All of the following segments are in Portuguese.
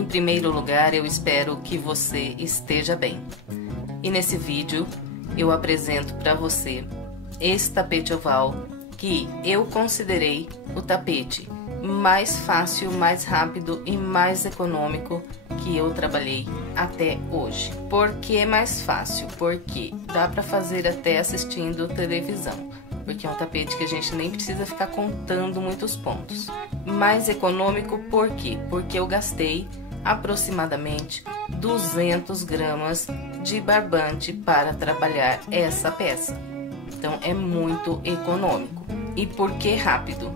Em primeiro lugar, eu espero que você esteja bem. E nesse vídeo eu apresento para você esse tapete oval que eu considerei o tapete mais fácil, mais rápido e mais econômico que eu trabalhei até hoje. Por que mais fácil? Porque dá para fazer até assistindo televisão, porque é um tapete que a gente nem precisa ficar contando muitos pontos. Mais econômico por quê? Porque eu gastei aproximadamente 200 gramas de barbante para trabalhar essa peça. Então é muito econômico. E por que rápido?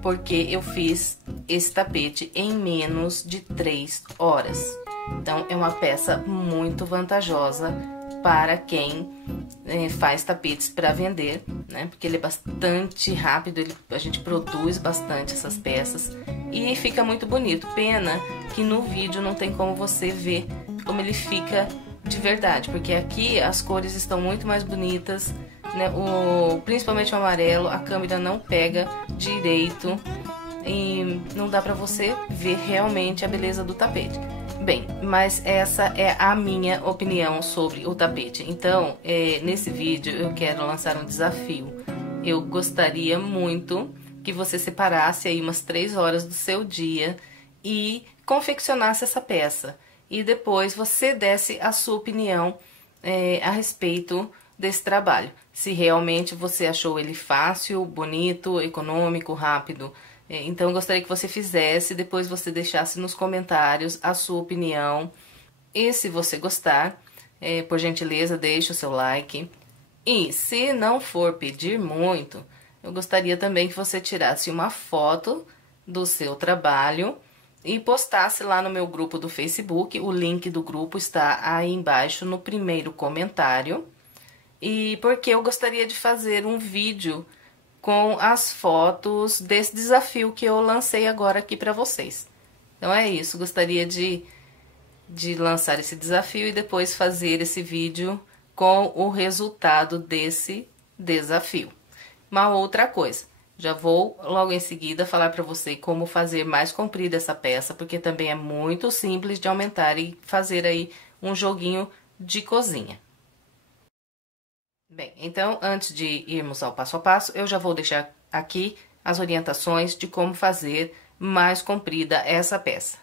Porque eu fiz esse tapete em menos de 3 horas. Então é uma peça muito vantajosa para quem faz tapetes para vender, né? Porque ele é bastante rápido, a gente produz bastante essas peças e fica muito bonito. Pena que no vídeo não tem como você ver como ele fica de verdade, porque aqui as cores estão muito mais bonitas, né? Principalmente o amarelo, a câmera não pega direito e não dá pra você ver realmente a beleza do tapete. Bem, mas essa é a minha opinião sobre o tapete. Então, nesse vídeo eu quero lançar um desafio. Eu gostaria muito que você separasse aí umas 3 horas do seu dia e confeccionasse essa peça. E depois você desse a sua opinião a respeito desse trabalho. Se realmente você achou ele fácil, bonito, econômico, rápido. Então eu gostaria que você fizesse, depois você deixasse nos comentários a sua opinião. E se você gostar, por gentileza, deixe o seu like. E se não for pedir muito, eu gostaria também que você tirasse uma foto do seu trabalho e postasse lá no meu grupo do Facebook. O link do grupo está aí embaixo no primeiro comentário. E porque eu gostaria de fazer um vídeo com as fotos desse desafio que eu lancei agora aqui para vocês. Então é isso, gostaria de lançar esse desafio e depois fazer esse vídeo com o resultado desse desafio. Uma outra coisa, já vou logo em seguida falar para você como fazer mais comprida essa peça, porque também é muito simples de aumentar e fazer aí um joguinho de cozinha. Bem, então, antes de irmos ao passo a passo, eu já vou deixar aqui as orientações de como fazer mais comprida essa peça.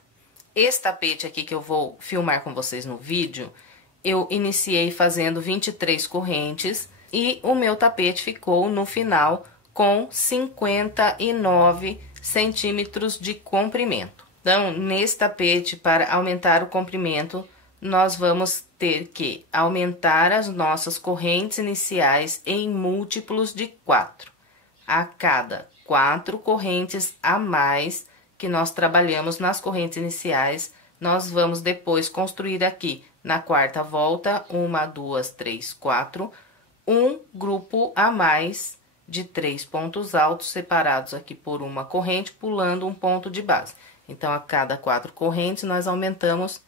Esse tapete aqui que eu vou filmar com vocês no vídeo, eu iniciei fazendo 23 correntes e o meu tapete ficou no final com 59 centímetros de comprimento. Então, nesse tapete, para aumentar o comprimento, nós vamos ter que aumentar as nossas correntes iniciais em múltiplos de 4. A cada 4 correntes a mais que nós trabalhamos nas correntes iniciais, nós vamos depois construir aqui na quarta volta, 1, 2, 3, 4, um grupo a mais de 3 pontos altos separados aqui por uma corrente, pulando um ponto de base. Então, a cada 4 correntes, nós aumentamos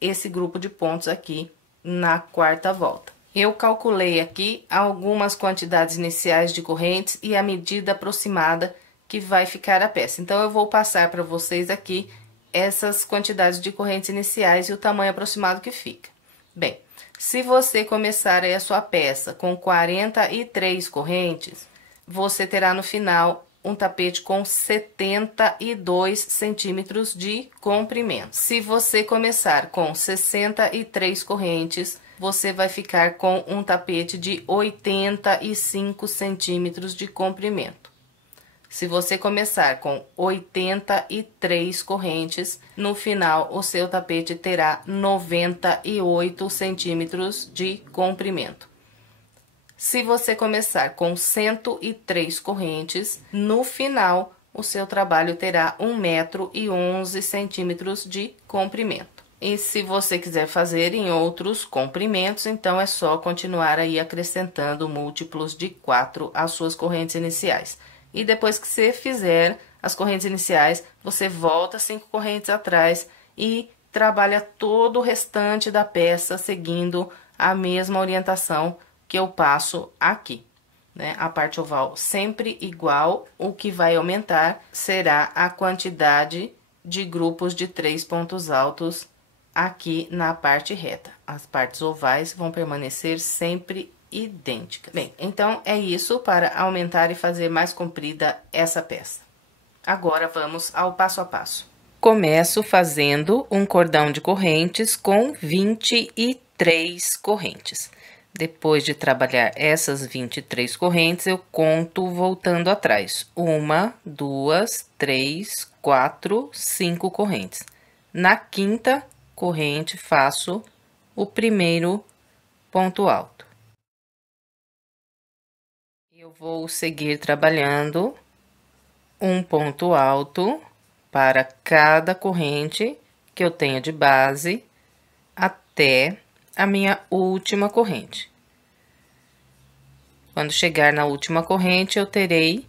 esse grupo de pontos aqui na quarta volta. Eu calculei aqui algumas quantidades iniciais de correntes e a medida aproximada que vai ficar a peça. Então, eu vou passar para vocês aqui essas quantidades de correntes iniciais e o tamanho aproximado que fica. Bem, se você começar aí a sua peça com 43 correntes, você terá no final um tapete com 72 centímetros de comprimento. Se você começar com 63 correntes, você vai ficar com um tapete de 85 centímetros de comprimento. Se você começar com 83 correntes, no final o seu tapete terá 98 centímetros de comprimento. Se você começar com 103 correntes, no final o seu trabalho terá 1,11 m de comprimento. E se você quiser fazer em outros comprimentos, então é só continuar aí acrescentando múltiplos de 4 às suas correntes iniciais. E depois que você fizer as correntes iniciais, você volta 5 correntes atrás e trabalha todo o restante da peça seguindo a mesma orientação que eu passo aqui, né? A parte oval sempre igual, o que vai aumentar será a quantidade de grupos de 3 pontos altos aqui na parte reta. As partes ovais vão permanecer sempre idênticas. Bem, então é isso para aumentar e fazer mais comprida essa peça. Agora vamos ao passo a passo. Começo fazendo um cordão de correntes com 23 correntes. Depois de trabalhar essas 23 correntes, eu conto voltando atrás. 1, 2, 3, 4, 5 correntes. Na quinta corrente, faço o primeiro ponto alto. Eu vou seguir trabalhando um ponto alto para cada corrente que eu tenho de base até a minha última corrente. Quando chegar na última corrente, eu terei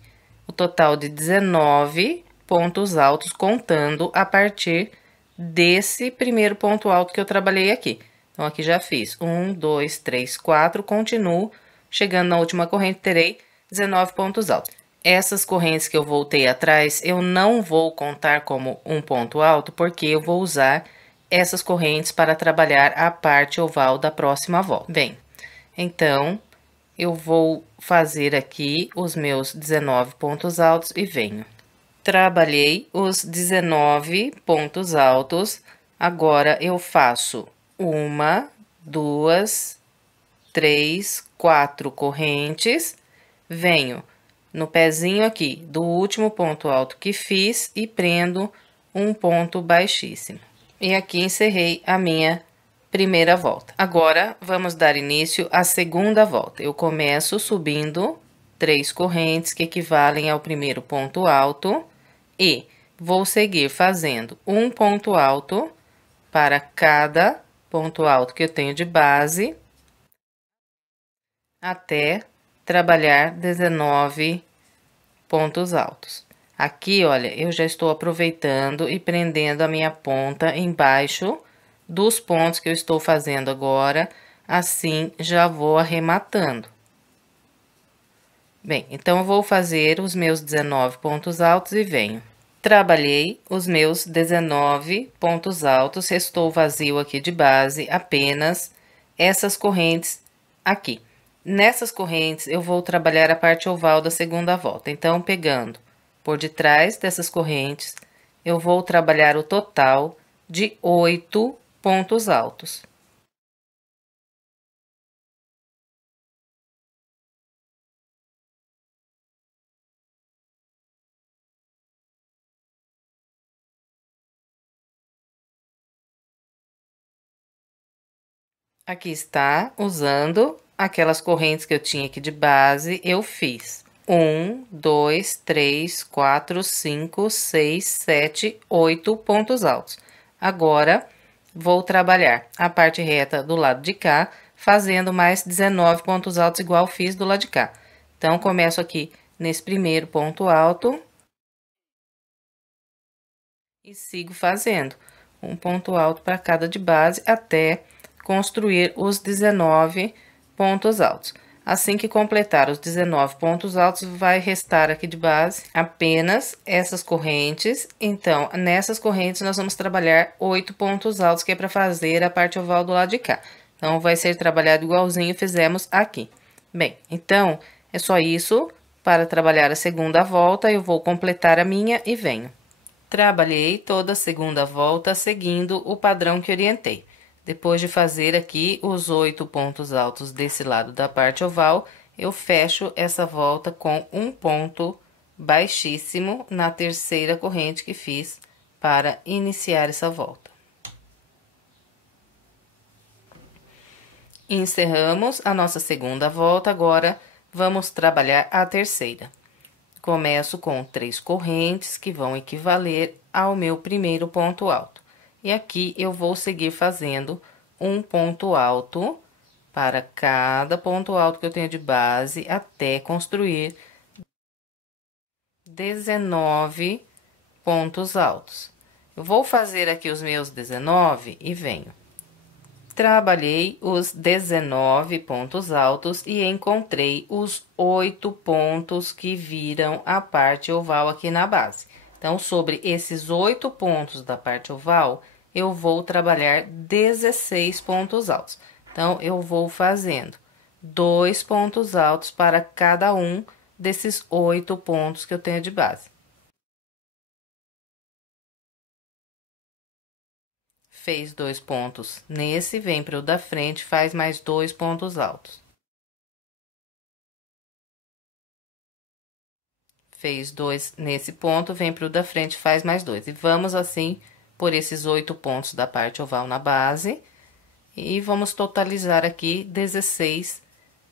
o total de 19 pontos altos, contando a partir desse primeiro ponto alto que eu trabalhei aqui. Então, aqui já fiz 1, 2, 3, 4, continuo. Chegando na última corrente, terei 19 pontos altos. Essas correntes que eu voltei atrás, eu não vou contar como um ponto alto, porque eu vou usar essas correntes para trabalhar a parte oval da próxima volta. Bem, então, eu vou fazer aqui os meus 19 pontos altos e venho. Trabalhei os 19 pontos altos, agora eu faço 1, 2, 3, 4 correntes, venho no pezinho aqui do último ponto alto que fiz e prendo um ponto baixíssimo. E aqui encerrei a minha primeira volta. Agora, vamos dar início à segunda volta. Eu começo subindo 3 correntes que equivalem ao primeiro ponto alto e vou seguir fazendo um ponto alto para cada ponto alto que eu tenho de base até trabalhar 19 pontos altos. Aqui, olha, eu já estou aproveitando e prendendo a minha ponta embaixo dos pontos que eu estou fazendo agora, assim já vou arrematando. Bem, então eu vou fazer os meus 19 pontos altos e venho. Trabalhei os meus 19 pontos altos, restou vazio aqui de base, apenas essas correntes aqui. Nessas correntes, eu vou trabalhar a parte oval da segunda volta. Então, pegando por detrás dessas correntes, eu vou trabalhar o total de 8 pontos altos. Aqui está, usando aquelas correntes que eu tinha aqui de base, eu fiz 1, 2, 3, 4, 5, 6, 7, 8 pontos altos. Agora, vou trabalhar a parte reta do lado de cá, fazendo mais 19 pontos altos, igual fiz do lado de cá. Então, começo aqui nesse primeiro ponto alto e sigo fazendo um ponto alto para cada de base até construir os 19 pontos altos. Assim que completar os 19 pontos altos, vai restar aqui de base apenas essas correntes. Então, nessas correntes, nós vamos trabalhar 8 pontos altos, que é para fazer a parte oval do lado de cá. Então, vai ser trabalhado igualzinho fizemos aqui. Bem, então, é só isso. Para trabalhar a segunda volta, eu vou completar a minha e venho. Trabalhei toda a segunda volta seguindo o padrão que orientei. Depois de fazer aqui os 8 pontos altos desse lado da parte oval, eu fecho essa volta com um ponto baixíssimo na terceira corrente que fiz para iniciar essa volta. Encerramos a nossa segunda volta, agora vamos trabalhar a terceira. Começo com 3 correntes que vão equivaler ao meu primeiro ponto alto. E aqui eu vou seguir fazendo um ponto alto para cada ponto alto que eu tenho de base até construir 19 pontos altos. Eu vou fazer aqui os meus 19 e venho. Trabalhei os 19 pontos altos e encontrei os 8 pontos que viram a parte oval aqui na base. Então, sobre esses 8 pontos da parte oval, eu vou trabalhar 16 pontos altos. Então, eu vou fazendo 2 pontos altos para cada um desses 8 pontos que eu tenho de base. Fez 2 pontos nesse, vem para o da frente, faz mais 2 pontos altos. Fez 2 nesse ponto, vem para o da frente, faz mais 2. E vamos assim por esses 8 pontos da parte oval na base. E vamos totalizar aqui 16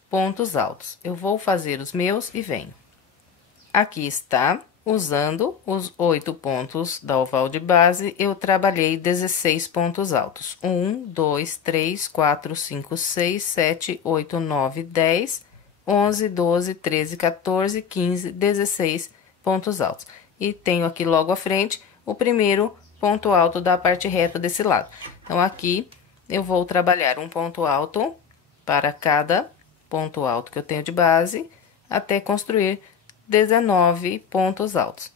pontos altos. Eu vou fazer os meus e venho. Aqui está, usando os 8 pontos da oval de base, eu trabalhei 16 pontos altos. 1, 2, 3, 4, 5, 6, 7, 8, 9, 10, 11, 12, 13, 14, 15, 16 pontos altos. E tenho aqui logo à frente o primeiro ponto alto da parte reta desse lado. Então, aqui eu vou trabalhar um ponto alto para cada ponto alto que eu tenho de base, até construir 19 pontos altos.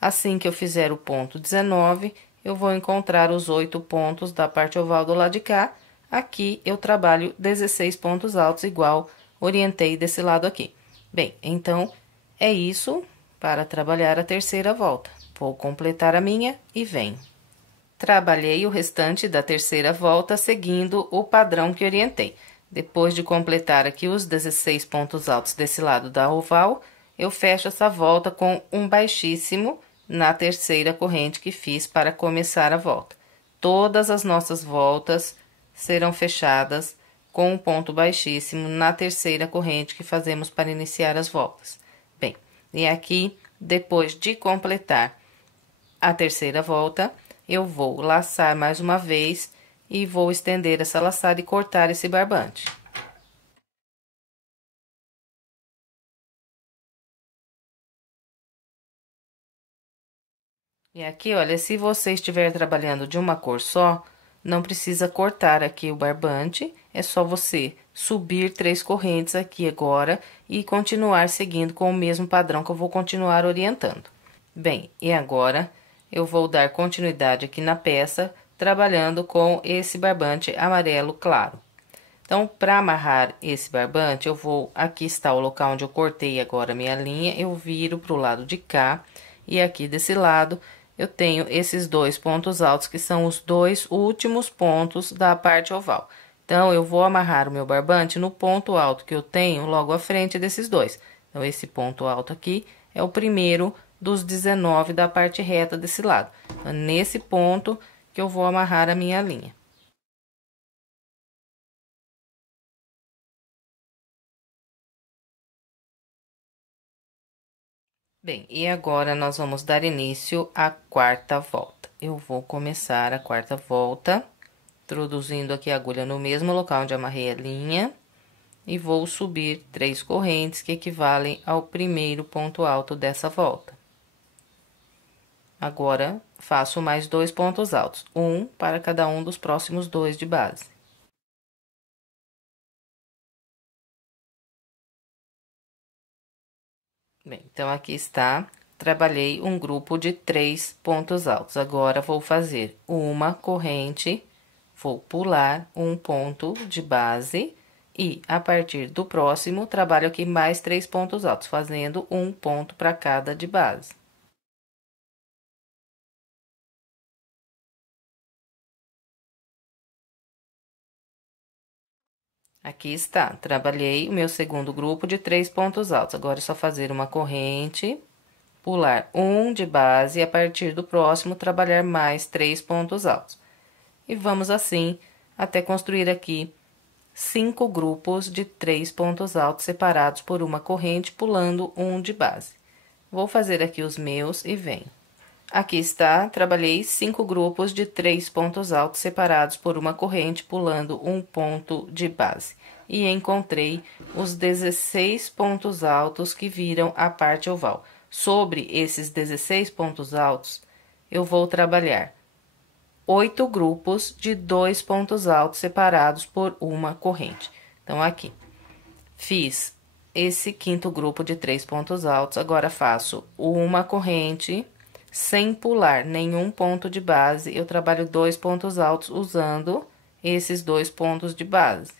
Assim que eu fizer o ponto 19, eu vou encontrar os 8 pontos da parte oval do lado de cá. Aqui eu trabalho 16 pontos altos, igual orientei desse lado aqui. Bem, então, é isso para trabalhar a terceira volta. Vou completar a minha e venho. Trabalhei o restante da terceira volta seguindo o padrão que orientei. Depois de completar aqui os 16 pontos altos desse lado da oval, eu fecho essa volta com um baixíssimo na terceira corrente que fiz para começar a volta. Todas as nossas voltas serão fechadas com um ponto baixíssimo na terceira corrente que fazemos para iniciar as voltas. Bem, e aqui, depois de completar a terceira volta, eu vou laçar mais uma vez e vou estender essa laçada e cortar esse barbante. E aqui, olha, se você estiver trabalhando de uma cor só, não precisa cortar aqui o barbante, é só você subir 3 correntes aqui agora e continuar seguindo com o mesmo padrão que eu vou continuar orientando. Bem, e agora eu vou dar continuidade aqui na peça, trabalhando com esse barbante amarelo claro. Então, para amarrar esse barbante, eu vou... Aqui está o local onde eu cortei agora a minha linha, eu viro para o lado de cá, e aqui desse lado eu tenho esses 2 pontos altos, que são os 2 últimos pontos da parte oval. Então, eu vou amarrar o meu barbante no ponto alto que eu tenho logo à frente desses 2. Então, esse ponto alto aqui é o primeiro dos 19 da parte reta desse lado. Então, é nesse ponto que eu vou amarrar a minha linha. Bem, e agora nós vamos dar início à quarta volta. Eu vou começar a quarta volta, introduzindo aqui a agulha no mesmo local onde amarrei a linha, e vou subir 3 correntes que equivalem ao primeiro ponto alto dessa volta. Agora, faço mais 2 pontos altos, um para cada um dos próximos 2 de base. Bem, então, aqui está, trabalhei um grupo de 3 pontos altos. Agora, vou fazer uma corrente, vou pular um ponto de base e, a partir do próximo, trabalho aqui mais 3 pontos altos, fazendo um ponto para cada de base. Aqui está, trabalhei o meu segundo grupo de 3 pontos altos. Agora, é só fazer uma corrente, pular um de base e, a partir do próximo, trabalhar mais 3 pontos altos. E vamos assim até construir aqui 5 grupos de 3 pontos altos separados por uma corrente, pulando um de base. Vou fazer aqui os meus e venho. Aqui está, trabalhei 5 grupos de 3 pontos altos separados por uma corrente, pulando um ponto de base. E encontrei os 16 pontos altos que viram a parte oval. Sobre esses 16 pontos altos, eu vou trabalhar 8 grupos de 2 pontos altos separados por uma corrente. Então, aqui, fiz esse quinto grupo de 3 pontos altos, agora faço uma corrente, sem pular nenhum ponto de base, eu trabalho 2 pontos altos usando esses 2 pontos de base.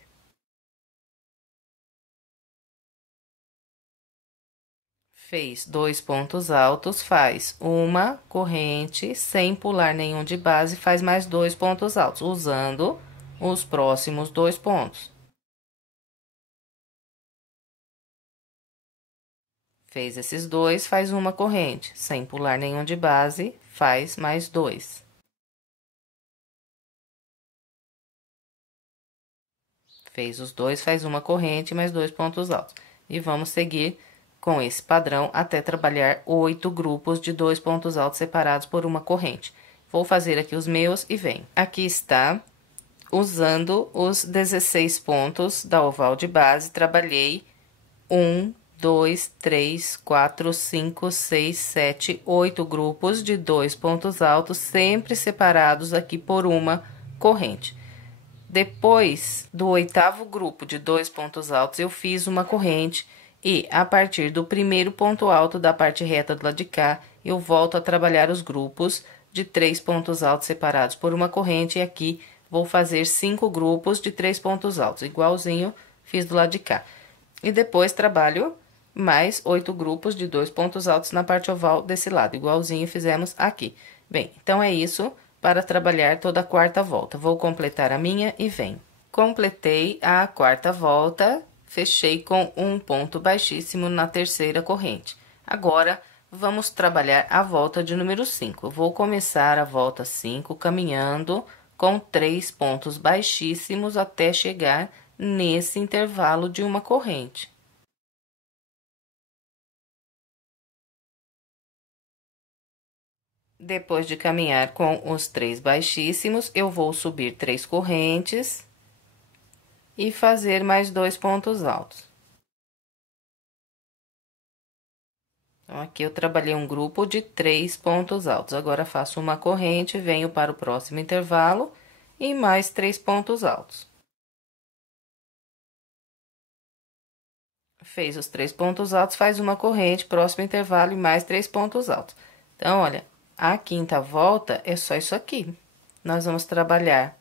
Fez 2 pontos altos, faz uma corrente, sem pular nenhum de base, faz mais 2 pontos altos, usando os próximos 2 pontos. Fez esses 2, faz uma corrente, sem pular nenhum de base, faz mais 2. Fez os 2, faz uma corrente, mais 2 pontos altos. E vamos seguir com esse padrão até trabalhar 8 grupos de 2 pontos altos separados por uma corrente. Vou fazer aqui os meus e vem. Aqui está, usando os 16 pontos da oval de base, trabalhei 1, 2, 3, 4, 5, 6, 7, 8 grupos de 2 pontos altos, sempre separados aqui por uma corrente. Depois do 8º grupo de 2 pontos altos, eu fiz uma corrente e, a partir do primeiro ponto alto da parte reta do lado de cá, eu volto a trabalhar os grupos de 3 pontos altos separados por uma corrente, e aqui vou fazer 5 grupos de 3 pontos altos, igualzinho fiz do lado de cá. E depois trabalho mais 8 grupos de 2 pontos altos na parte oval desse lado, igualzinho fizemos aqui. Bem, então é isso para trabalhar toda a quarta volta. Vou completar a minha e vem. Completei a quarta volta, fechei com um ponto baixíssimo na terceira corrente. Agora, vamos trabalhar a volta de número 5. Eu vou começar a volta 5 caminhando com 3 pontos baixíssimos até chegar nesse intervalo de uma corrente. Depois de caminhar com os 3 baixíssimos, eu vou subir 3 correntes e fazer mais 2 pontos altos. Então, aqui eu trabalhei um grupo de 3 pontos altos. Agora, faço uma corrente, venho para o próximo intervalo e mais 3 pontos altos. Fez os 3 pontos altos, faz uma corrente, próximo intervalo e mais 3 pontos altos. Então, olha, a quinta volta é só isso aqui. Nós vamos trabalhar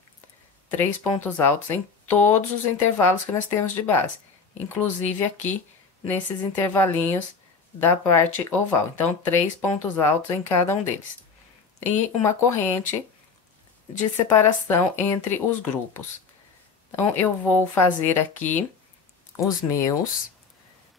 3 pontos altos em todos os intervalos que nós temos de base, inclusive aqui nesses intervalinhos da parte oval. Então, 3 pontos altos em cada um deles. E uma corrente de separação entre os grupos. Então, eu vou fazer aqui os meus.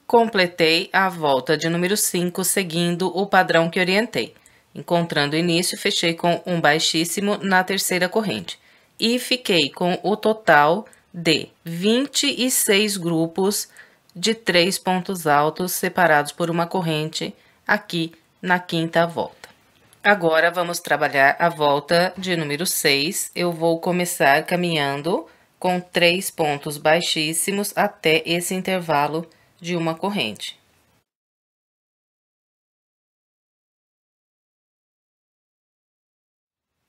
Completei a volta de número 5, seguindo o padrão que orientei. Encontrando o início, fechei com um baixíssimo na terceira corrente. E fiquei com o total de 26 grupos de 3 pontos altos separados por uma corrente aqui na quinta volta. Agora, vamos trabalhar a volta de número 6. Eu vou começar caminhando com 3 pontos baixíssimos até esse intervalo de uma corrente.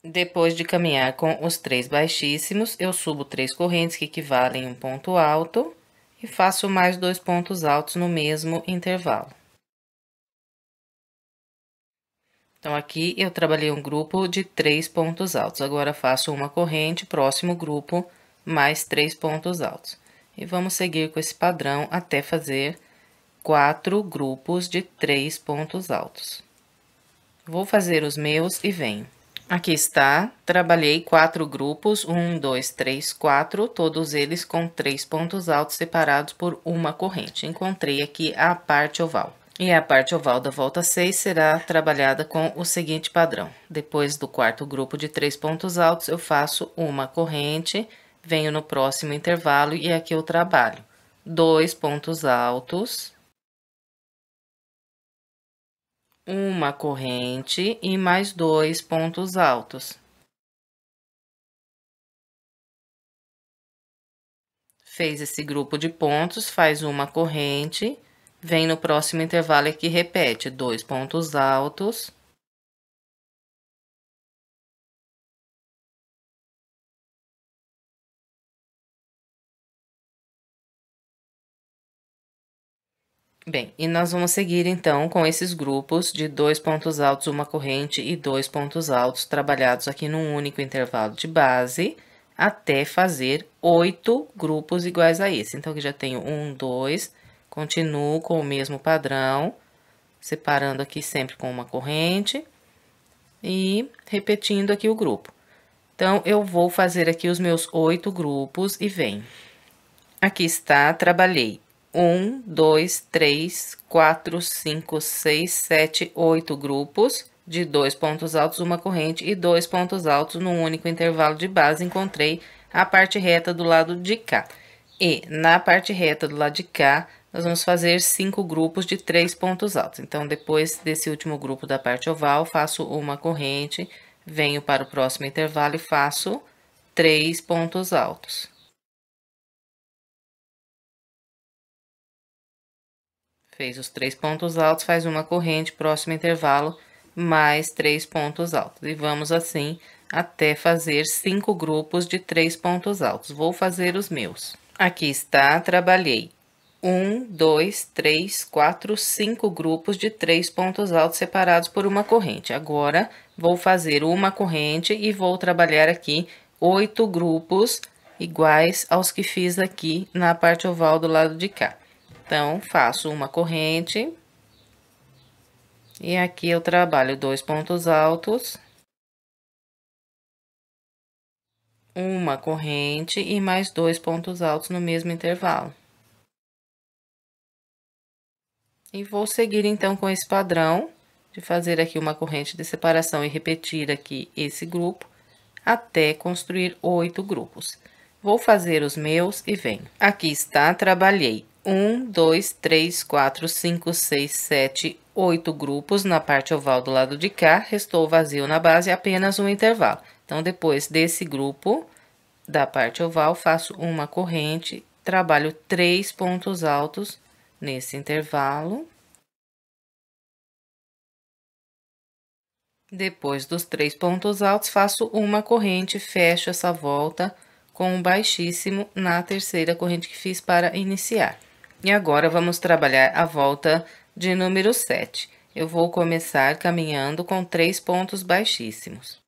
Depois de caminhar com os 3 baixíssimos, eu subo 3 correntes que equivalem a um ponto alto e faço mais 2 pontos altos no mesmo intervalo. Então, aqui eu trabalhei um grupo de 3 pontos altos. Agora, faço uma corrente, próximo grupo, mais 3 pontos altos. E vamos seguir com esse padrão até fazer 4 grupos de 3 pontos altos. Vou fazer os meus e venho. Aqui está, trabalhei 4 grupos, 1, 2, 3, 4, todos eles com 3 pontos altos separados por uma corrente. Encontrei aqui a parte oval. E a parte oval da volta 6 será trabalhada com o seguinte padrão. Depois do quarto grupo de 3 pontos altos, eu faço uma corrente, venho no próximo intervalo e aqui eu trabalho 2 pontos altos, uma corrente e mais 2 pontos altos. Fez esse grupo de pontos, faz uma corrente, vem no próximo intervalo aqui, repete 2 pontos altos. Bem, e nós vamos seguir então com esses grupos de 2 pontos altos, uma corrente e 2 pontos altos trabalhados aqui num único intervalo de base, até fazer 8 grupos iguais a esse. Então, aqui já tenho 1, 2, continuo com o mesmo padrão, separando aqui sempre com uma corrente e repetindo aqui o grupo. Então, eu vou fazer aqui os meus 8 grupos e venho. Aqui está, trabalhei 1, 2, 3, 4, 5, 6, 7, 8 grupos de 2 pontos altos, uma corrente e 2 pontos altos num único intervalo de base. Encontrei a parte reta do lado de cá. E na parte reta do lado de cá, nós vamos fazer 5 grupos de 3 pontos altos. Então, depois desse último grupo da parte oval, faço uma corrente, venho para o próximo intervalo e faço 3 pontos altos. Fez os 3 pontos altos, faz uma corrente, próximo intervalo, mais 3 pontos altos. E vamos assim até fazer 5 grupos de 3 pontos altos. Vou fazer os meus. Aqui está, trabalhei 1, 2, 3, 4, 5 grupos de 3 pontos altos separados por uma corrente. Agora, vou fazer uma corrente e vou trabalhar aqui 8 grupos iguais aos que fiz aqui na parte oval do lado de cá. Então, faço uma corrente, e aqui eu trabalho 2 pontos altos, uma corrente e mais 2 pontos altos no mesmo intervalo. E vou seguir, então, com esse padrão de fazer aqui uma corrente de separação e repetir aqui esse grupo, até construir 8 grupos. Vou fazer os meus e venho. Aqui está, trabalhei 1, 2, 3, 4, 5, 6, 7, 8 grupos na parte oval do lado de cá, restou vazio na base, apenas um intervalo. Então, depois desse grupo da parte oval, faço uma corrente, trabalho 3 pontos altos nesse intervalo. Depois dos 3 pontos altos, faço uma corrente, fecho essa volta com um baixíssimo na terceira corrente que fiz para iniciar. E agora, vamos trabalhar a volta de número 7. Eu vou começar caminhando com 3 pontos baixíssimos.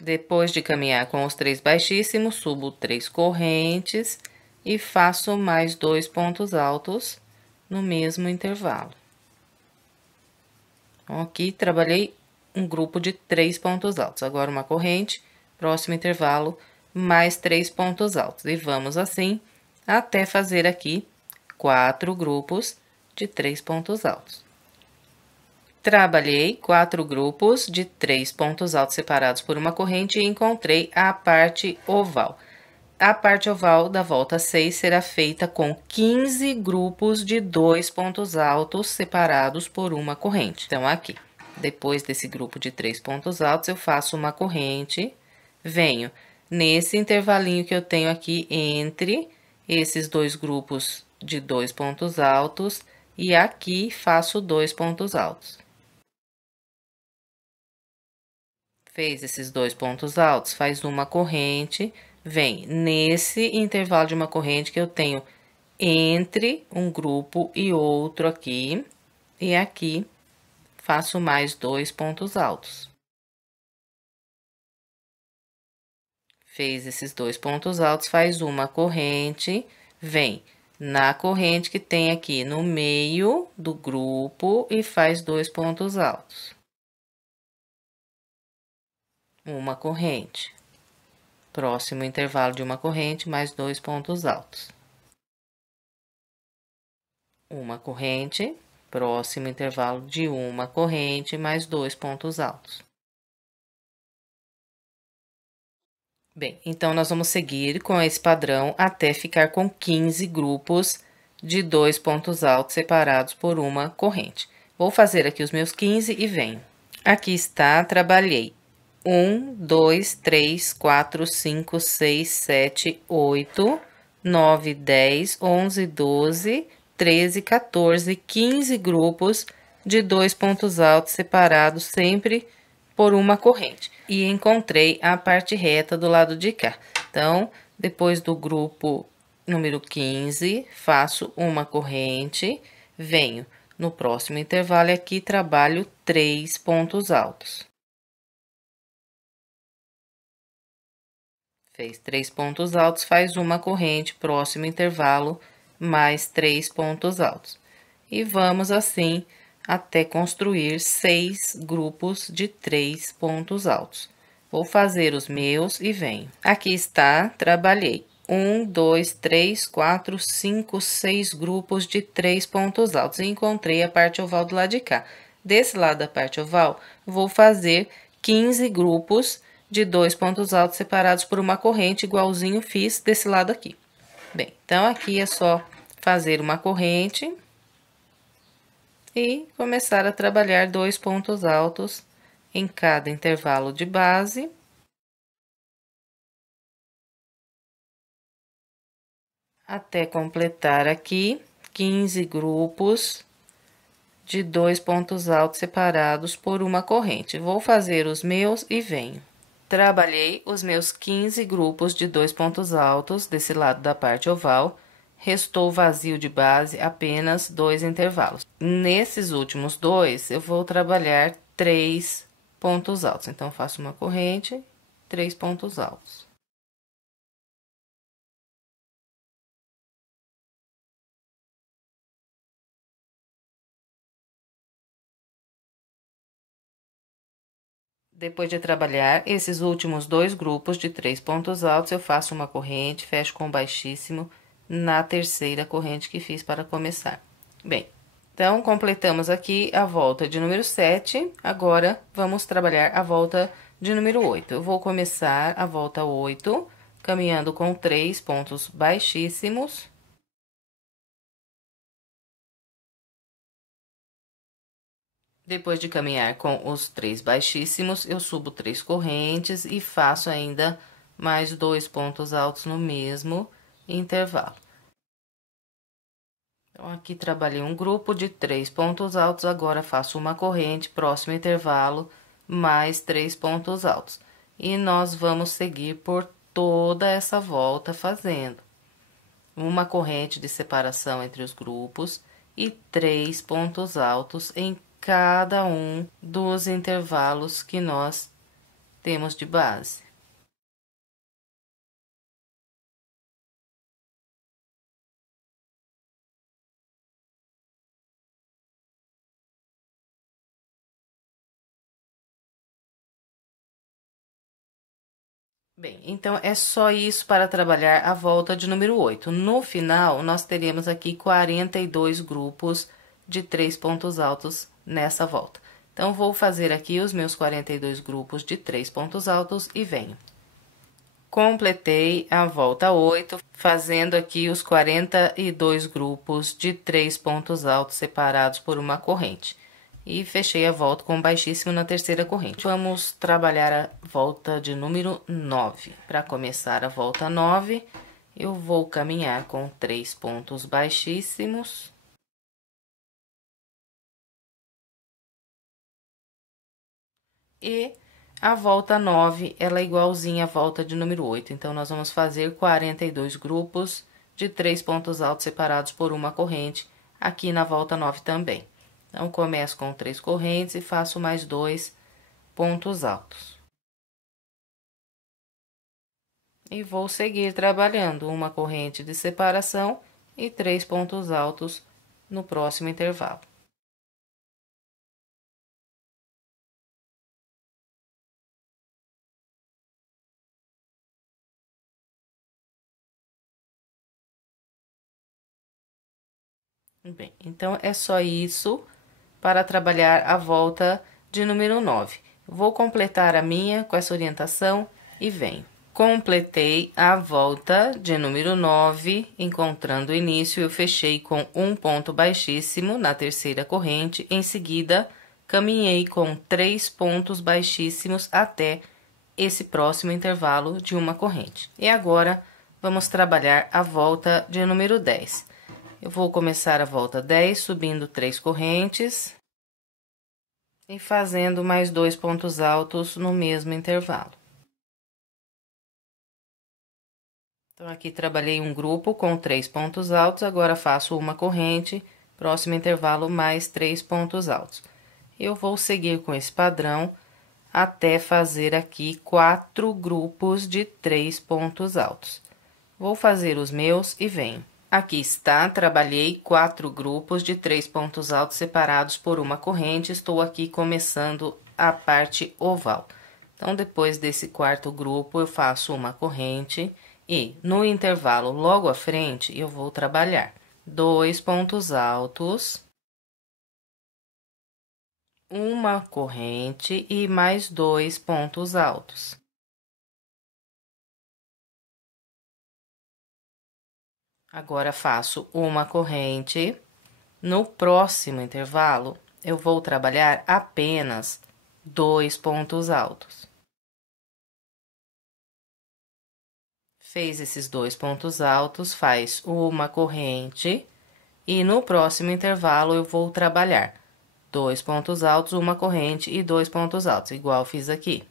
Depois de caminhar com os 3 baixíssimos, subo 3 correntes e faço mais 2 pontos altos no mesmo intervalo. Então, aqui, trabalhei um grupo de 3 pontos altos. Agora, uma corrente, próximo intervalo, mais 3 pontos altos. E vamos assim até fazer aqui 4 grupos de 3 pontos altos. Trabalhei 4 grupos de 3 pontos altos separados por uma corrente e encontrei a parte oval. A parte oval da volta 6 será feita com 15 grupos de 2 pontos altos separados por uma corrente. Então, aqui, depois desse grupo de 3 pontos altos, eu faço uma corrente, venho nesse intervalinho que eu tenho aqui entre esses 2 grupos de 2 pontos altos e aqui faço 2 pontos altos. Fez esses 2 pontos altos, faz uma corrente, vem nesse intervalo de uma corrente que eu tenho entre um grupo e outro aqui, e aqui faço mais 2 pontos altos. Fez esses 2 pontos altos, faz uma corrente, vem na corrente que tem aqui no meio do grupo e faz 2 pontos altos. Uma corrente. Próximo intervalo de uma corrente, mais 2 pontos altos. Uma corrente, próximo intervalo de uma corrente, mais 2 pontos altos. Bem, então, nós vamos seguir com esse padrão até ficar com 15 grupos de 2 pontos altos separados por uma corrente. Vou fazer aqui os meus 15 e venho. Aqui está, trabalhei 1, 2, 3, 4, 5, 6, 7, 8, 9, 10, 11, 12, 13, 14, 15 grupos de 2 pontos altos separados sempre por uma corrente. E encontrei a parte reta do lado de cá. Então, Depois do grupo número 15, faço uma corrente, venho no próximo intervalo e aqui trabalho 3 pontos altos. Fez 3 pontos altos, faz uma corrente, próximo intervalo, mais 3 pontos altos. E vamos assim até construir 6 grupos de 3 pontos altos. Vou fazer os meus e venho. Aqui está, trabalhei 1, 2, 3, 4, 5, 6 grupos de 3 pontos altos. E encontrei a parte oval do lado de cá. Desse lado da parte oval, vou fazer 15 grupos de 2 pontos altos separados por uma corrente, igualzinho fiz desse lado aqui. Bem, então, aqui é só fazer uma corrente e começar a trabalhar 2 pontos altos em cada intervalo de base. Até completar aqui 15 grupos de 2 pontos altos separados por uma corrente. Vou fazer os meus e venho. Trabalhei os meus 15 grupos de 2 pontos altos desse lado da parte oval. Restou vazio de base apenas 2 intervalos. Nesses últimos 2, eu vou trabalhar 3 pontos altos. Então, faço uma corrente, 3 pontos altos. Depois de trabalhar esses últimos 2 grupos de 3 pontos altos, eu faço uma corrente, fecho com baixíssimo na terceira corrente que fiz para começar. Bem, então, completamos aqui a volta de número 7, agora vamos trabalhar a volta de número 8. Eu vou começar a volta 8, caminhando com 3 pontos baixíssimos. Depois de caminhar com os 3 baixíssimos, eu subo 3 correntes e faço ainda mais 2 pontos altos no mesmo intervalo. Então, aqui trabalhei um grupo de 3 pontos altos, agora faço uma corrente, próximo intervalo, mais 3 pontos altos. E nós vamos seguir por toda essa volta fazendo uma corrente de separação entre os grupos e 3 pontos altos em cada um dos intervalos que nós temos de base. Bem, então, é só isso para trabalhar a volta de número 8. No final, nós teremos aqui 42 grupos de 3 pontos altos nessa volta. Então, vou fazer aqui os meus 42 grupos de 3 pontos altos e venho. Completei a volta 8, fazendo aqui os 42 grupos de 3 pontos altos separados por uma corrente. E fechei a volta com baixíssimo na terceira corrente. Vamos trabalhar a volta de número 9. Para começar a volta 9, eu vou caminhar com 3 pontos baixíssimos. E a volta 9, ela é igualzinha à volta de número 8. Então, nós vamos fazer 42 grupos de 3 pontos altos separados por uma corrente aqui na volta 9 também. Então, começo com 3 correntes e faço mais 2 pontos altos. E vou seguir trabalhando uma corrente de separação e 3 pontos altos no próximo intervalo. Bem, então, é só isso para trabalhar a volta de número 9. Vou completar a minha com essa orientação e venho. Completei a volta de número 9, encontrando o início, eu fechei com um ponto baixíssimo na terceira corrente, em seguida, caminhei com 3 pontos baixíssimos até esse próximo intervalo de uma corrente. E agora, vamos trabalhar a volta de número 10. Eu vou começar a volta 10, subindo 3 correntes e fazendo mais 2 pontos altos no mesmo intervalo. Então, aqui trabalhei um grupo com 3 pontos altos, agora faço uma corrente, próximo intervalo mais 3 pontos altos. Eu vou seguir com esse padrão até fazer aqui 4 grupos de 3 pontos altos. Vou fazer os meus e venho. Aqui está, trabalhei 4 grupos de 3 pontos altos separados por uma corrente, estou aqui começando a parte oval. Então, depois desse quarto grupo, eu faço uma corrente e, no intervalo logo à frente, eu vou trabalhar 2 pontos altos, uma corrente e mais 2 pontos altos. Agora, faço uma corrente. No próximo intervalo, eu vou trabalhar apenas 2 pontos altos. Fez esses 2 pontos altos, faz uma corrente e no próximo intervalo eu vou trabalhar 2 pontos altos, uma corrente e 2 pontos altos, igual fiz aqui.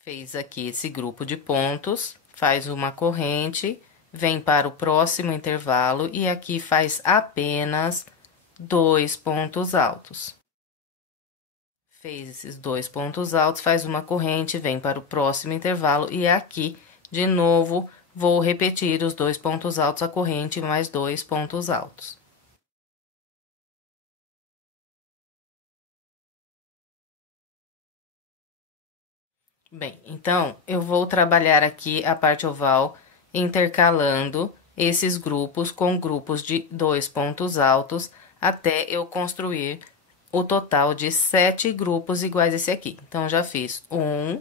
Fez aqui esse grupo de pontos, faz uma corrente, vem para o próximo intervalo e aqui faz apenas 2 pontos altos. Fez esses 2 pontos altos, faz uma corrente, vem para o próximo intervalo e aqui, de novo, vou repetir os 2 pontos altos, a corrente mais 2 pontos altos. Bem, então, eu vou trabalhar aqui a parte oval, intercalando esses grupos com grupos de 2 pontos altos, até eu construir o total de 7 grupos iguais a esse aqui. Então, já fiz 1,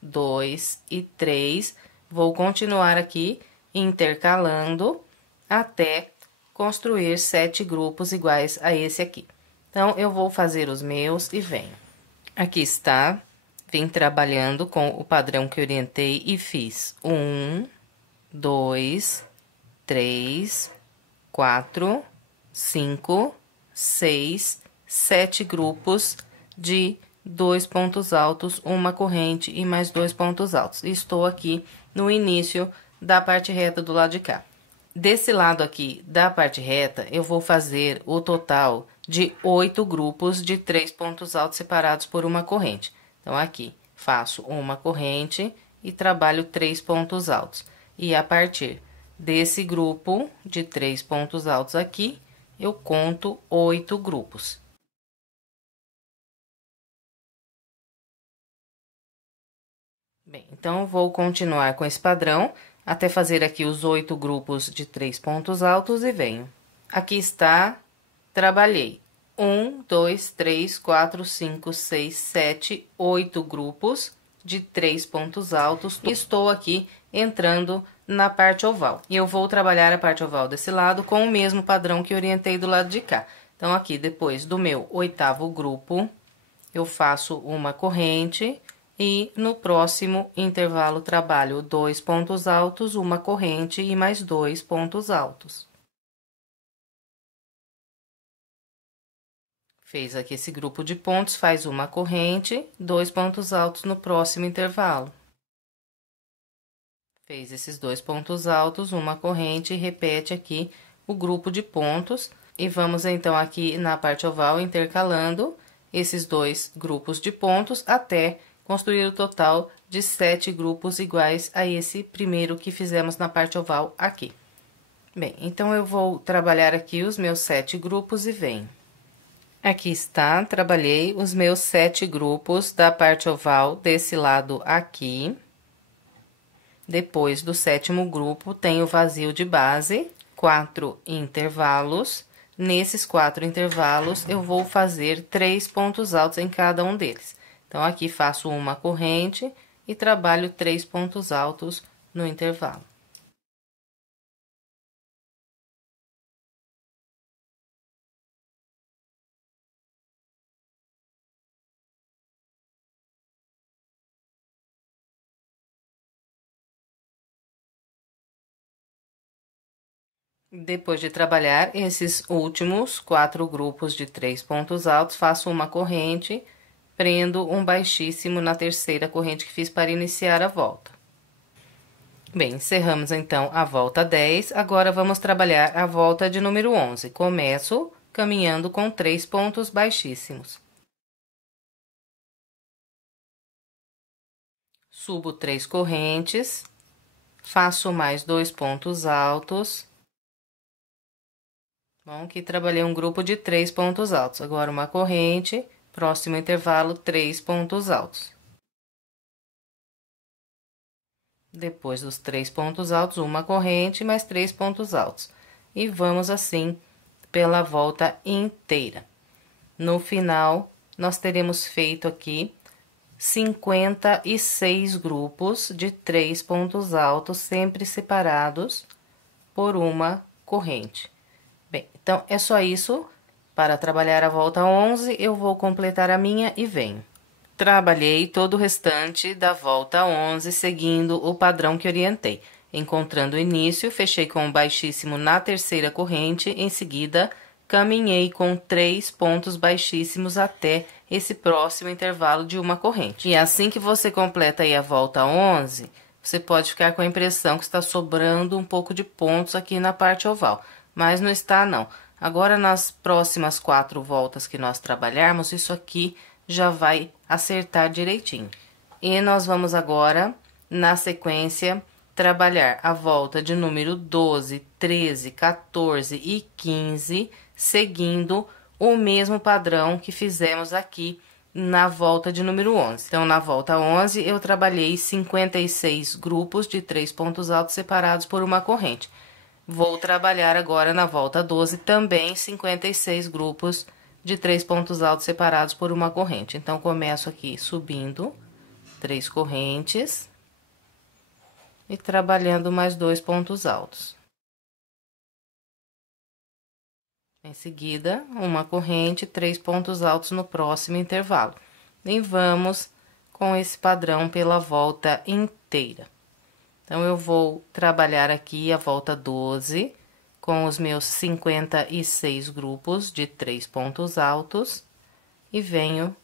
2 e 3. Vou continuar aqui intercalando até construir 7 grupos iguais a esse aqui. Então, eu vou fazer os meus e venho. Aqui está, vim trabalhando com o padrão que orientei e fiz 1, 2, 3, 4, 5, 6, 7 grupos de 2 pontos altos, uma corrente e mais 2 pontos altos. Estou aqui no início da parte reta do lado de cá. Desse lado aqui da parte reta, eu vou fazer o total de 8 grupos de 3 pontos altos separados por uma corrente. Então, aqui, faço uma corrente e trabalho 3 pontos altos. E a partir desse grupo de 3 pontos altos aqui, eu conto 8 grupos. Bem, então, vou continuar com esse padrão até fazer aqui os 8 grupos de 3 pontos altos e venho. Aqui está, trabalhei 1, 2, 3, 4, 5, 6, 7, 8 grupos de 3 pontos altos. Estou aqui entrando na parte oval. E eu vou trabalhar a parte oval desse lado com o mesmo padrão que orientei do lado de cá. Então, aqui, depois do meu 8º grupo, eu faço uma corrente e no próximo intervalo trabalho 2 pontos altos, uma corrente e mais 2 pontos altos. Fez aqui esse grupo de pontos, faz uma corrente, 2 pontos altos no próximo intervalo. Fez esses 2 pontos altos, uma corrente e repete aqui o grupo de pontos. E vamos então aqui na parte oval intercalando esses 2 grupos de pontos até construir o total de 7 grupos iguais a esse primeiro que fizemos na parte oval aqui. Bem, então, eu vou trabalhar aqui os meus 7 grupos e venho. Aqui está, trabalhei os meus 7 grupos da parte oval desse lado aqui. Depois do 7º grupo, tem o vazio de base, 4 intervalos. Nesses 4 intervalos, eu vou fazer 3 pontos altos em cada um deles. Então, aqui faço uma corrente e trabalho 3 pontos altos no intervalo. Depois de trabalhar esses últimos 4 grupos de 3 pontos altos, faço uma corrente, prendo um baixíssimo na terceira corrente que fiz para iniciar a volta. Bem, encerramos então a volta 10, agora vamos trabalhar a volta de número 11. Começo caminhando com 3 pontos baixíssimos. Subo 3 correntes, faço mais 2 pontos altos. Bom, aqui trabalhei um grupo de 3 pontos altos. Agora uma corrente, próximo intervalo, 3 pontos altos. Depois dos 3 pontos altos, uma corrente, mais 3 pontos altos. E vamos assim pela volta inteira. No final, nós teremos feito aqui 56 grupos de 3 pontos altos, sempre separados por uma corrente. Bem, então, é só isso. Para trabalhar a volta 11, eu vou completar a minha e venho. Trabalhei todo o restante da volta 11, seguindo o padrão que orientei. Encontrando o início, fechei com um baixíssimo na terceira corrente, em seguida, caminhei com 3 pontos baixíssimos até esse próximo intervalo de uma corrente. E assim que você completa aí a volta 11, você pode ficar com a impressão que está sobrando um pouco de pontos aqui na parte oval, mas não está não. Agora, nas próximas 4 voltas que nós trabalharmos, isso aqui já vai acertar direitinho. E nós vamos agora, na sequência, trabalhar a volta de número 12, 13, 14 e 15, seguindo o mesmo padrão que fizemos aqui na volta de número 11. Então, na volta 11, eu trabalhei 56 grupos de 3 pontos altos separados por uma corrente. Vou trabalhar agora na volta 12 também 56 grupos de 3 pontos altos separados por uma corrente. Então, começo aqui subindo 3 correntes e trabalhando mais 2 pontos altos. Em seguida, uma corrente, 3 pontos altos no próximo intervalo. E vamos com esse padrão pela volta inteira. Então, eu vou trabalhar aqui a volta 12 com os meus 56 grupos de 3 pontos altos e venho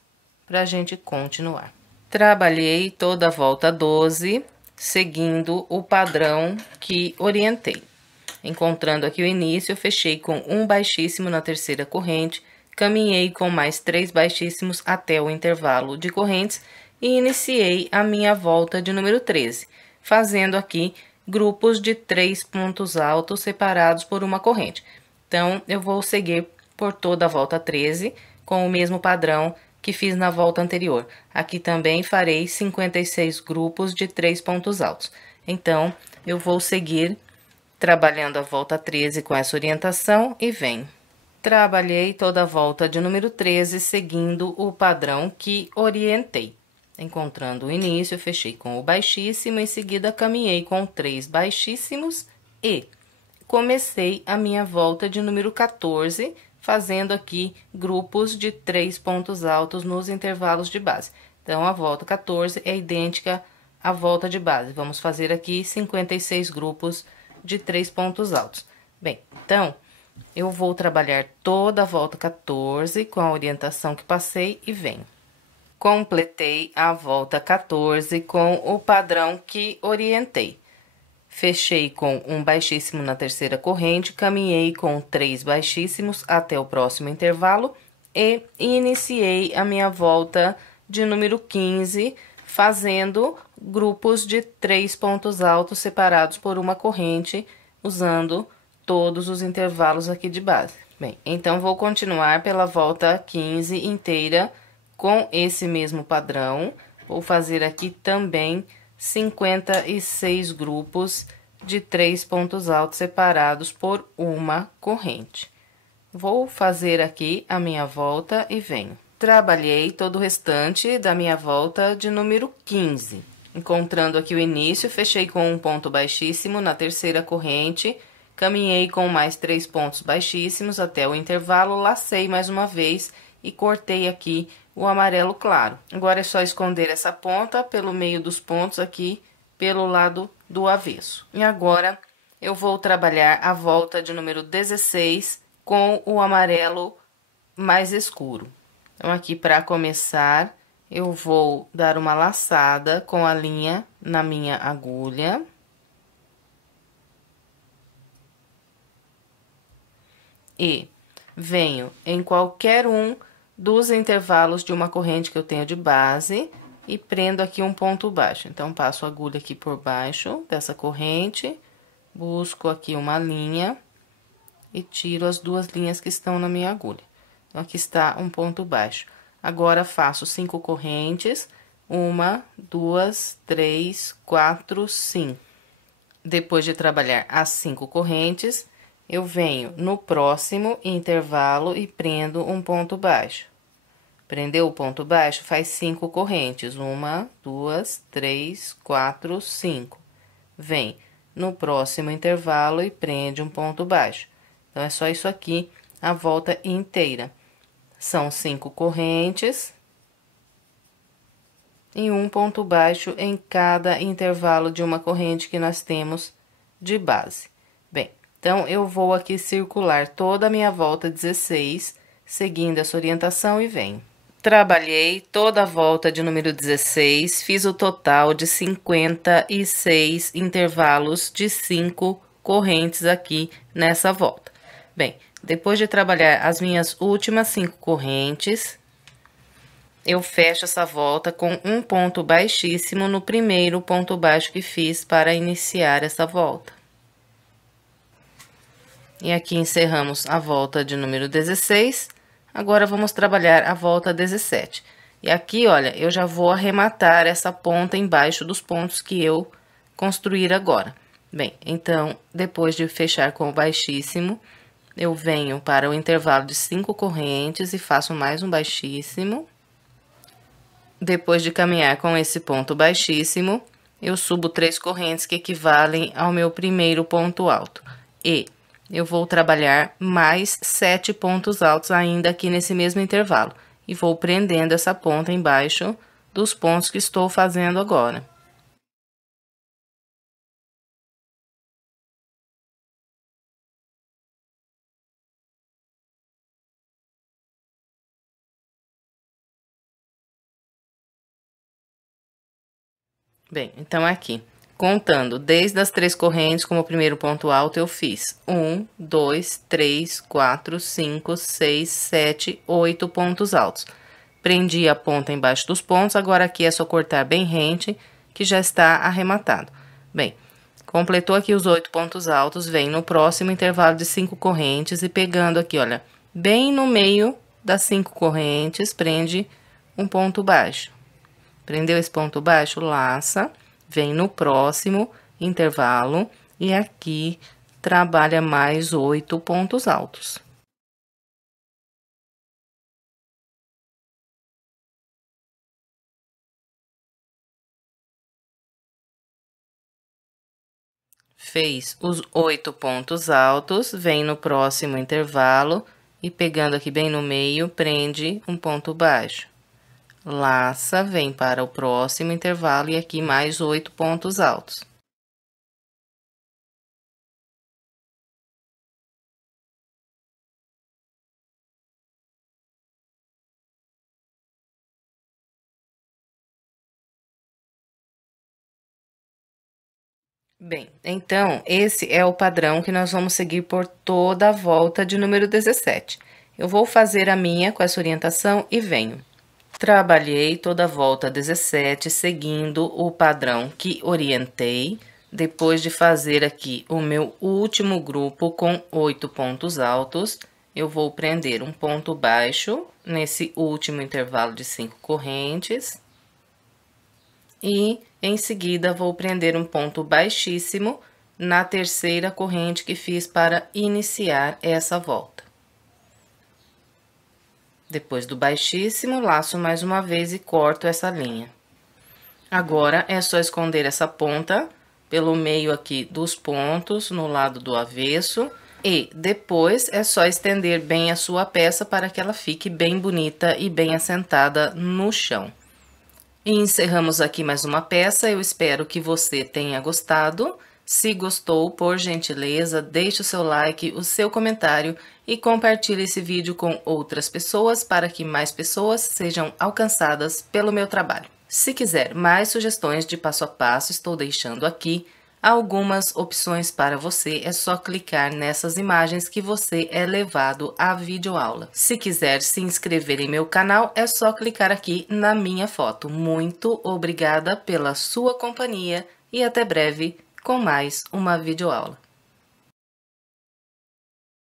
pra gente continuar. Trabalhei toda a volta 12, seguindo o padrão que orientei. Encontrando aqui o início, fechei com um baixíssimo na terceira corrente, caminhei com mais 3 baixíssimos até o intervalo de correntes e iniciei a minha volta de número 13, fazendo aqui grupos de 3 pontos altos separados por uma corrente. Então, eu vou seguir por toda a volta 13 com o mesmo padrão que fiz na volta anterior. Aqui também farei 56 grupos de 3 pontos altos. Então, eu vou seguir trabalhando a volta 13 com essa orientação e venho. Trabalhei toda a volta de número 13 seguindo o padrão que orientei. Encontrando o início, fechei com o baixíssimo, em seguida caminhei com 3 baixíssimos e comecei a minha volta de número 14, fazendo aqui grupos de 3 pontos altos nos intervalos de base. Então, a volta 14 é idêntica à volta de base. Vamos fazer aqui 56 grupos de 3 pontos altos. Bem, então, eu vou trabalhar toda a volta 14 com a orientação que passei e venho. Completei a volta 14 com o padrão que orientei. Fechei com um baixíssimo na terceira corrente, caminhei com 3 baixíssimos até o próximo intervalo e iniciei a minha volta de número 15, fazendo grupos de 3 pontos altos separados por uma corrente, usando todos os intervalos aqui de base. Bem, então, vou continuar pela volta 15 inteira, com esse mesmo padrão. Vou fazer aqui também 56 grupos de 3 pontos altos separados por uma corrente. Vou fazer aqui a minha volta e venho. Trabalhei todo o restante da minha volta de número 15. Encontrando aqui o início, fechei com um ponto baixíssimo na terceira corrente, caminhei com mais 3 pontos baixíssimos até o intervalo, lacei mais uma vez e cortei aqui o amarelo claro. Agora, é só esconder essa ponta pelo meio dos pontos aqui, pelo lado do avesso. E agora, eu vou trabalhar a volta de número 16 com o amarelo mais escuro. Então, aqui para começar, eu vou dar uma laçada com a linha na minha agulha. E venho em qualquer um dos intervalos de uma corrente que eu tenho de base e prendo aqui um ponto baixo. Então, passo a agulha aqui por baixo dessa corrente, busco aqui uma linha e tiro as duas linhas que estão na minha agulha. Então, aqui está um ponto baixo. Agora, faço 5 correntes, 1, 2, 3, 4, 5. Depois de trabalhar as 5 correntes, eu venho no próximo intervalo e prendo um ponto baixo. Prendeu o ponto baixo, faz 5 correntes. 1, 2, 3, 4, 5. Vem no próximo intervalo e prende um ponto baixo. Então, é só isso aqui, a volta inteira. São 5 correntes e um ponto baixo em cada intervalo de uma corrente que nós temos de base. Bem, então, eu vou aqui circular toda a minha volta 16, seguindo essa orientação e venho. Trabalhei toda a volta de número 16, fiz o total de 56 intervalos de 5 correntes aqui nessa volta. Bem, depois de trabalhar as minhas últimas 5 correntes, eu fecho essa volta com um ponto baixíssimo no primeiro ponto baixo que fiz para iniciar essa volta. E aqui encerramos a volta de número 16. Agora, vamos trabalhar a volta 17. E aqui, olha, eu já vou arrematar essa ponta embaixo dos pontos que eu construir agora. Bem, então, depois de fechar com o baixíssimo, eu venho para o intervalo de 5 correntes e faço mais um baixíssimo. Depois de caminhar com esse ponto baixíssimo, eu subo 3 correntes que equivalem ao meu primeiro ponto alto. E eu vou trabalhar mais 7 pontos altos ainda aqui nesse mesmo intervalo. E vou prendendo essa ponta embaixo dos pontos que estou fazendo agora. Bem, então aqui, contando desde as 3 correntes como primeiro ponto alto, eu fiz 1, 2, 3, 4, 5, 6, 7, 8 pontos altos. Prendi a ponta embaixo dos pontos, agora aqui é só cortar bem rente, que já está arrematado. Bem, completou aqui os 8 pontos altos, vem no próximo intervalo de 5 correntes e pegando aqui, olha, bem no meio das 5 correntes, prende um ponto baixo. Prendeu esse ponto baixo, laça, vem no próximo intervalo e aqui trabalha mais 8 pontos altos. Fez os 8 pontos altos, vem no próximo intervalo e pegando aqui bem no meio, prende um ponto baixo. Laça, vem para o próximo intervalo e aqui mais 8 pontos altos. Bem, então, esse é o padrão que nós vamos seguir por toda a volta de número 17. Eu vou fazer a minha com essa orientação e venho. Trabalhei toda a volta 17, seguindo o padrão que orientei, depois de fazer aqui o meu último grupo com 8 pontos altos, eu vou prender um ponto baixo nesse último intervalo de 5 correntes. E, em seguida, vou prender um ponto baixíssimo na terceira corrente que fiz para iniciar essa volta. Depois do baixíssimo, laço mais uma vez e corto essa linha. Agora, é só esconder essa ponta pelo meio aqui dos pontos, no lado do avesso. E depois, é só estender bem a sua peça para que ela fique bem bonita e bem assentada no chão. E encerramos aqui mais uma peça, eu espero que você tenha gostado. Se gostou, por gentileza, deixe o seu like, o seu comentário e compartilhe esse vídeo com outras pessoas para que mais pessoas sejam alcançadas pelo meu trabalho. Se quiser mais sugestões de passo a passo, estou deixando aqui algumas opções para você. É só clicar nessas imagens que você é levado à videoaula. Se quiser se inscrever em meu canal, é só clicar aqui na minha foto. Muito obrigada pela sua companhia e até breve com mais uma videoaula.